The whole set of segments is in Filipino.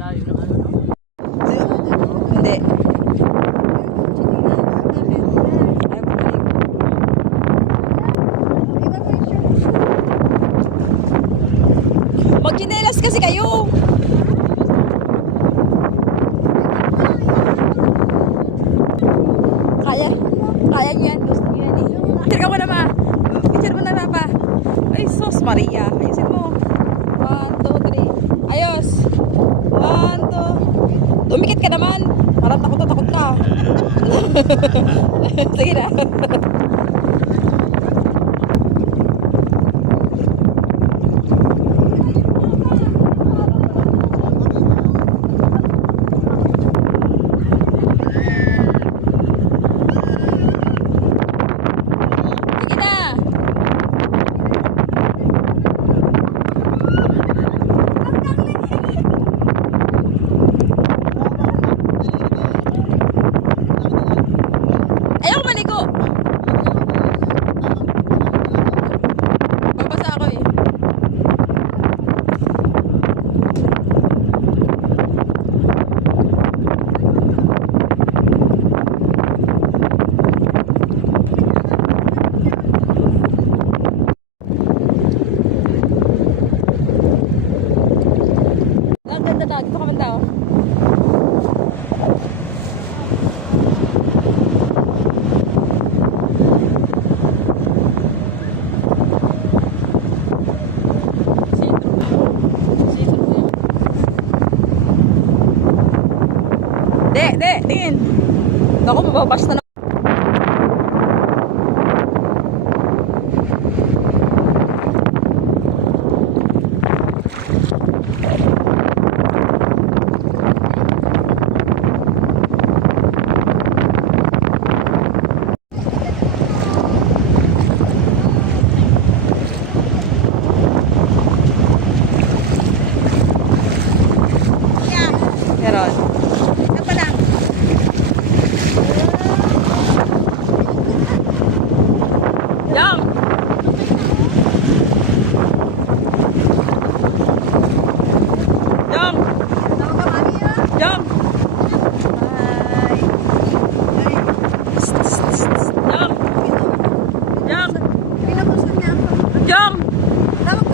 Layo na ano, no? Hindi. Magkinelas kasi kayo. Kaya niyo yan. Gusto niyo yan eh. Picture ka mo na ma. Picture mo na pa. Ay, sos Maria. Ayusin mo. 1, 2, 3. Ayos. 1, 2. Tumikit ka naman. Parang takot na takot ka. Sige na. Ayaw maligo. Babasa ako eh. Ang ganda na. Dito ka man daw. De, tingin. Ako, mababash na. Meron. Jump! Jump! Jump! Jump! Jump!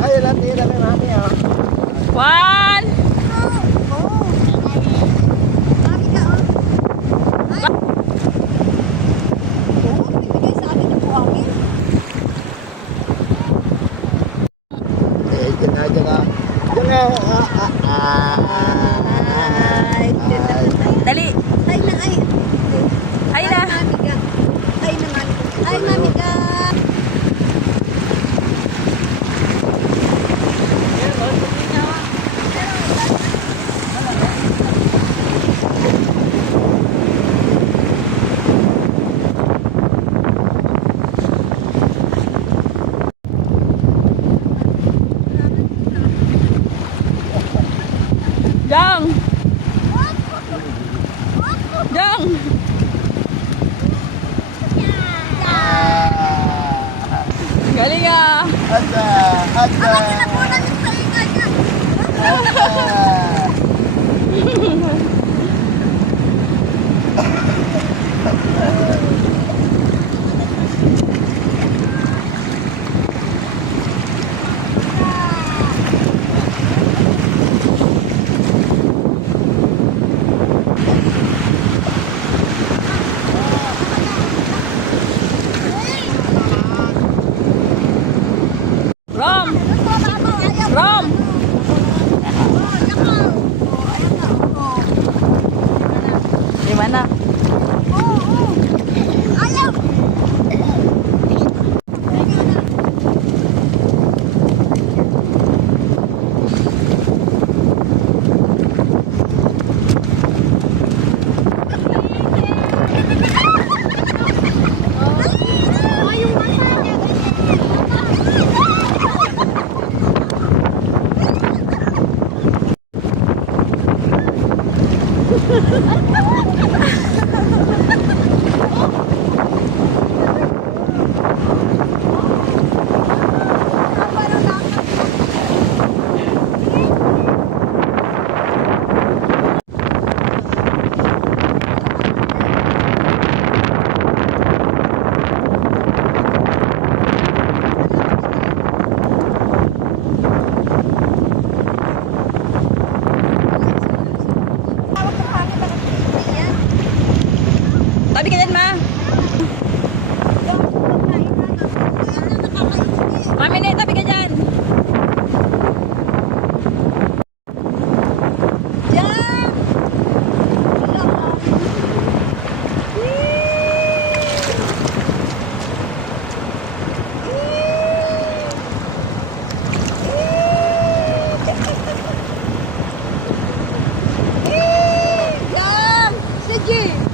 Ay, lati na mami ah. 1. Dali. Ay na ay. Ay na. Mamiga. Ay naman. Ay mamiga. Jang. Jang. Galing ah. Ada. Kinapunan yung saingan niya. Rom. Rom. Tabi ka dyan, ma. Mami, ne, tabi ka dyan. Sige!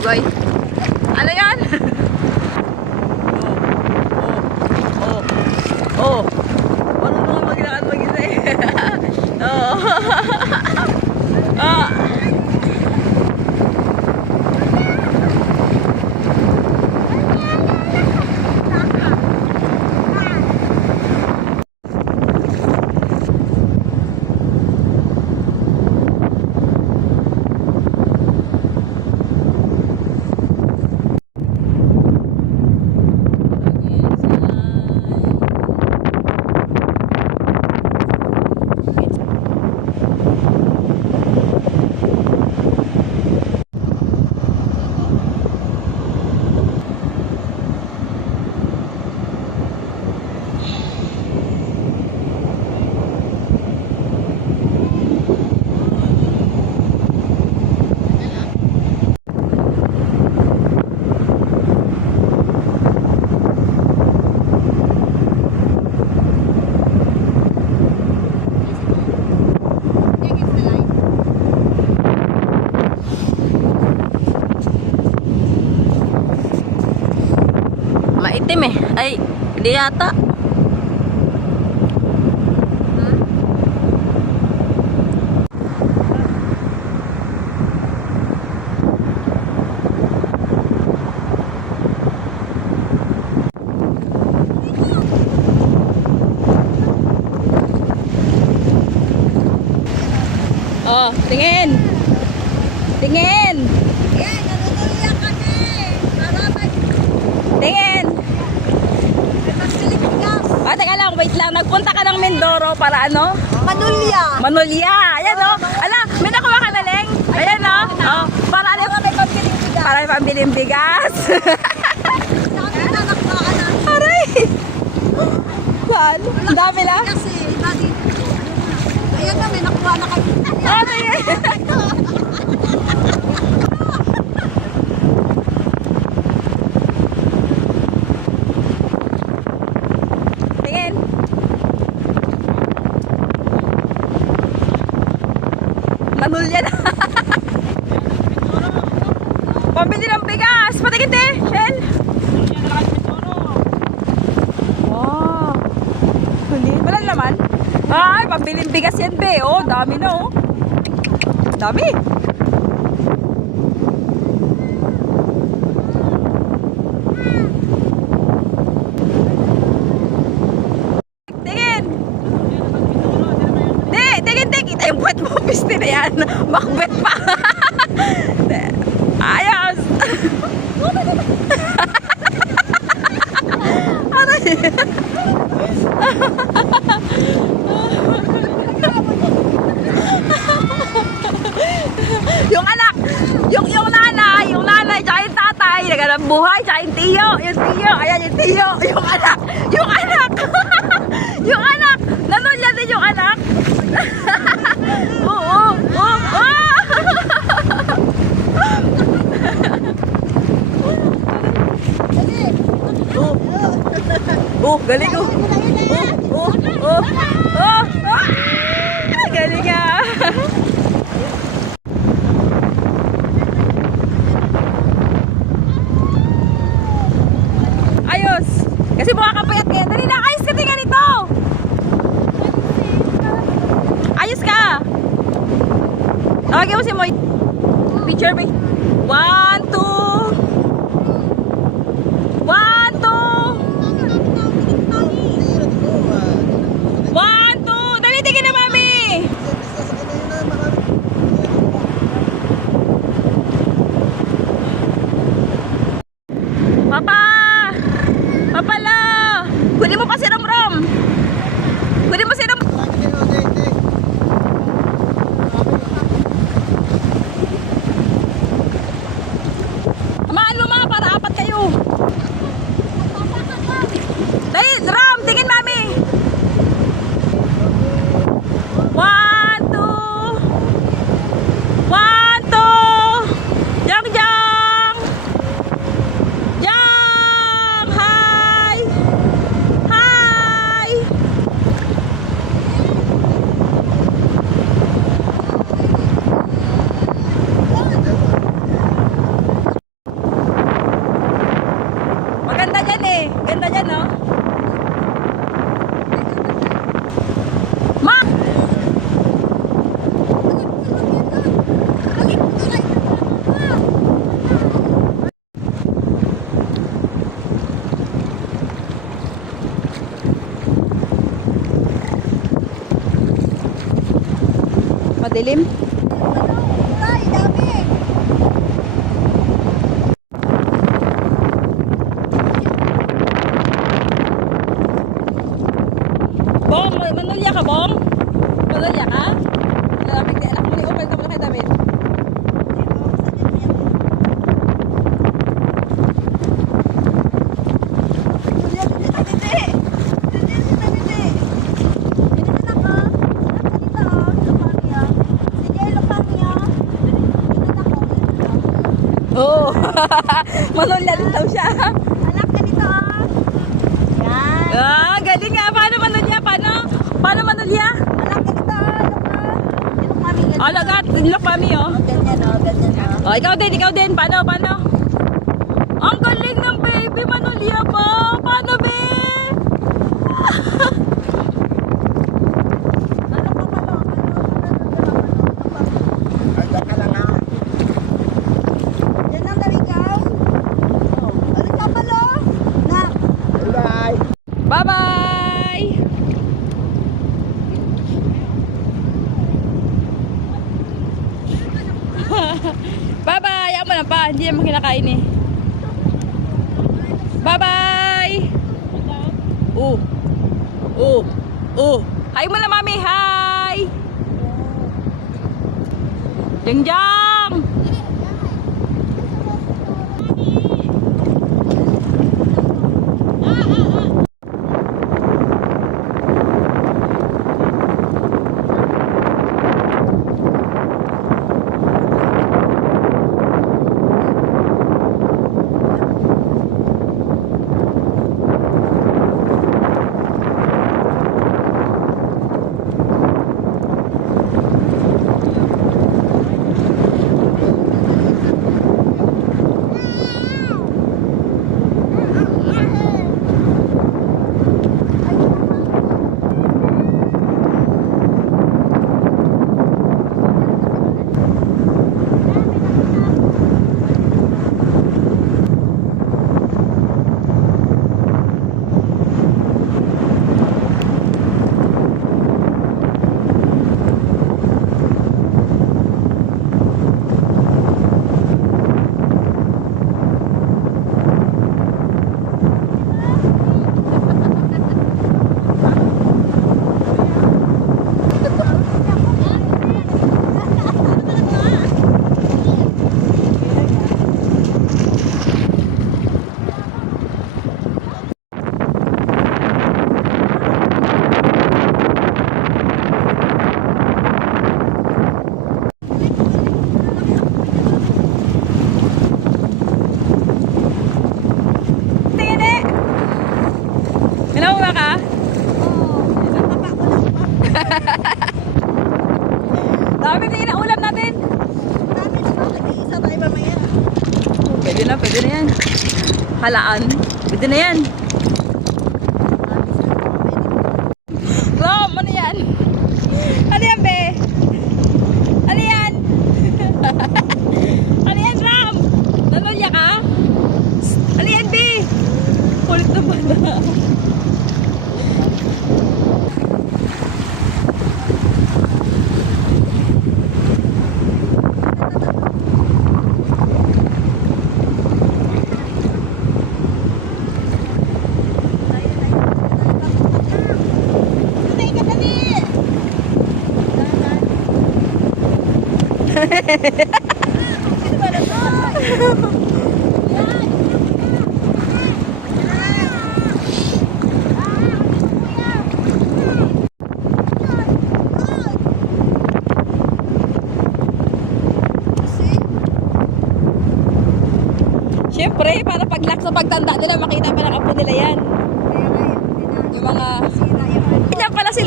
Agoy. Ano yan? Oh. Ano mga maglakad mag-isa eh. Oh. Ah. Maitim eh. Ay, hindi yata. Oh, tingin. Tingin. Yan, nanunulian kami! Maraming Tingin. Pilipinas! Ah, teka lang, wait lang. Nagpunta ka ng Mindoro para ano? Manulya! Manulya. Ayan o. Ala, may nakuha ka na, Leng. Ayan o. Oh, para ano? May pampiling bigas! Para may pambiling bigas. Sabi na nakbaka na! Aray. Saan? Ang dami lang. Kasi, iba dito. Ayan na, may nakuha na kami. Oh, tingin. Tingin. Manulya na. Pambili ng bigas. Patingin te, Shell. Wow. Huli. Walang laman. Ay, pambiling bigas yan, be. Oh, dami na, oh. Dami. Tingin. Di, tingin. Kita yung puwet mo. Piste na yan. Makbet pa. Ayos. Aray. Yung anak, yung nanay, tsaka yung tatay, naghanap buhay, tsaka yung tiyo, ayan yung tiyo, yung anak, yung anak, nanulya din yung anak. Oo. Galing oh. Galing ah. Ayos. Kasi makakapayat kayo. Dali na, ayos ka tingnan ito. Ayos. Tawagin mo si Moy. Picture me. 1, 2. 1, 2. 1, 2. Dali, tingin na, mami. Papa! Papa la! Kunin mo pa si Rom-Rom! Kunin mo si Rom... Amaan mo mga para apat kayo! Dali! Rom! Tingin mami! 1, 2! 1, 2! Jang, jang! Jang! Hi! Hi! Maganda dyan eh. Ganda dyan, no? Ma! Madilim? Ay, dami. Bong, manulya ka, Bong? Manulya ka? Lalapit ni anak mo ni Opal, tamo na kay David. Oh, manulya din daw siya. Anak ka nito, oh. Yan. Ah, galing nga. Paano manulya? Paano manulya? Anak ka nito, oh. Look, mami. Oh, lagat. Look, mami, oh. Ganyan, oh. Ganyan, oh. Oh, ikaw din. Paano? Ang galing ng baby, manulya pa. Paano, be? Ano pa pala? Ay, diyan ka lang ha. Yan ang galing ka. Ano ka pala? Na. Bye. Bye-bye! Bye-bye! Ayaw mo lang pa. Hindi naman kinakain eh. Bye-bye! Hi mo na, mami! Hi! Jang-jang! Dami din na ulam natin. Dami na ba? Nag-iisa tayo mamaya. Pwede na yan. Halaan. Pwede na yan. Rom, ano yan? Ano yan, be? Ano yan? Siyempre, para paglak sa pagtanda nila, makita pa ng apo nila yan. Yung mga... Ayan pala si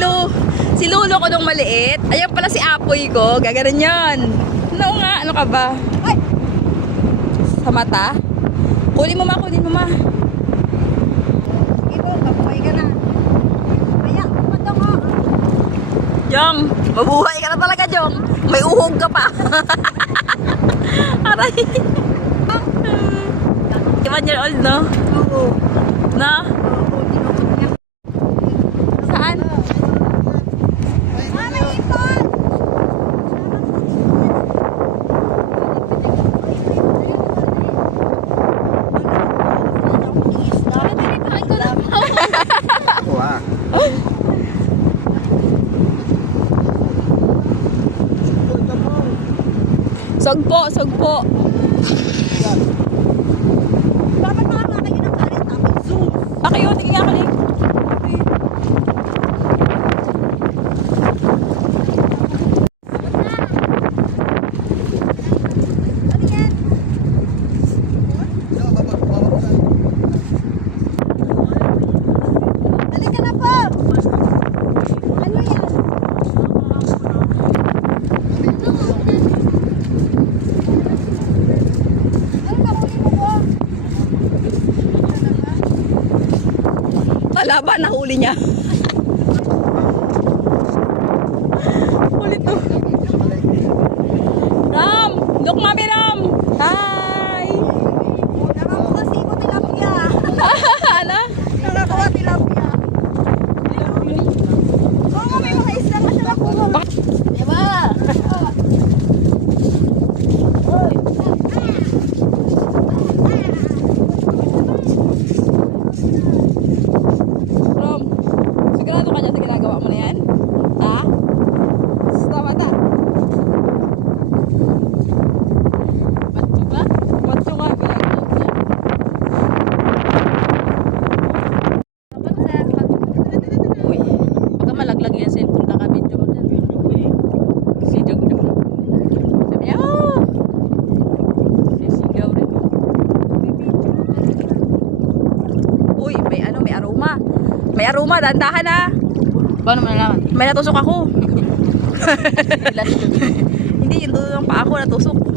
Lulo ko nung maliit. Ayan pala si Apoy ko. Gaganon yan. No nga, ano ka ba? Ay! Sa mata? Kunin mo ma. Ito, mabuhay ka na. Kaya, matang nga. Jong, mabuhay ka na talaga, Jong. May uhog ka pa. Aray. 1 year old, no? Oo. No? Oo, tinukot niya. Saan? Ah, may ipon! Ako ah. Sogpo. Dapat mga mga kayo ng kalit tapos zoom. Pakayo, tingin nga kaling. Ano yan? Dali ka na po! Ano yan? Ano nahuli mo po? Talaba, nahuli niya. Ulit to. Ram! Look, Mami Ram! Hi! Nakakuha si Ibo tilapia. Ano? Nakakuha tilapia. Oo, may mga isla ka siya nakuha. Diba? Ram, sigurado ka dyan sa ginagawa mo na yan? Ha? Tama ta. Matyo ba? Matyo nga. Uy, baka malaglag yan cellphone ka kabidyo mo dyan. Si Jogjog. Sabi niya, oh! Sisigaw rin. Uy, may aroma. May aroma, dandahan na. Paano mo nalaman? May natusok ako. Hindi, yung dulo ng paa ko natusok.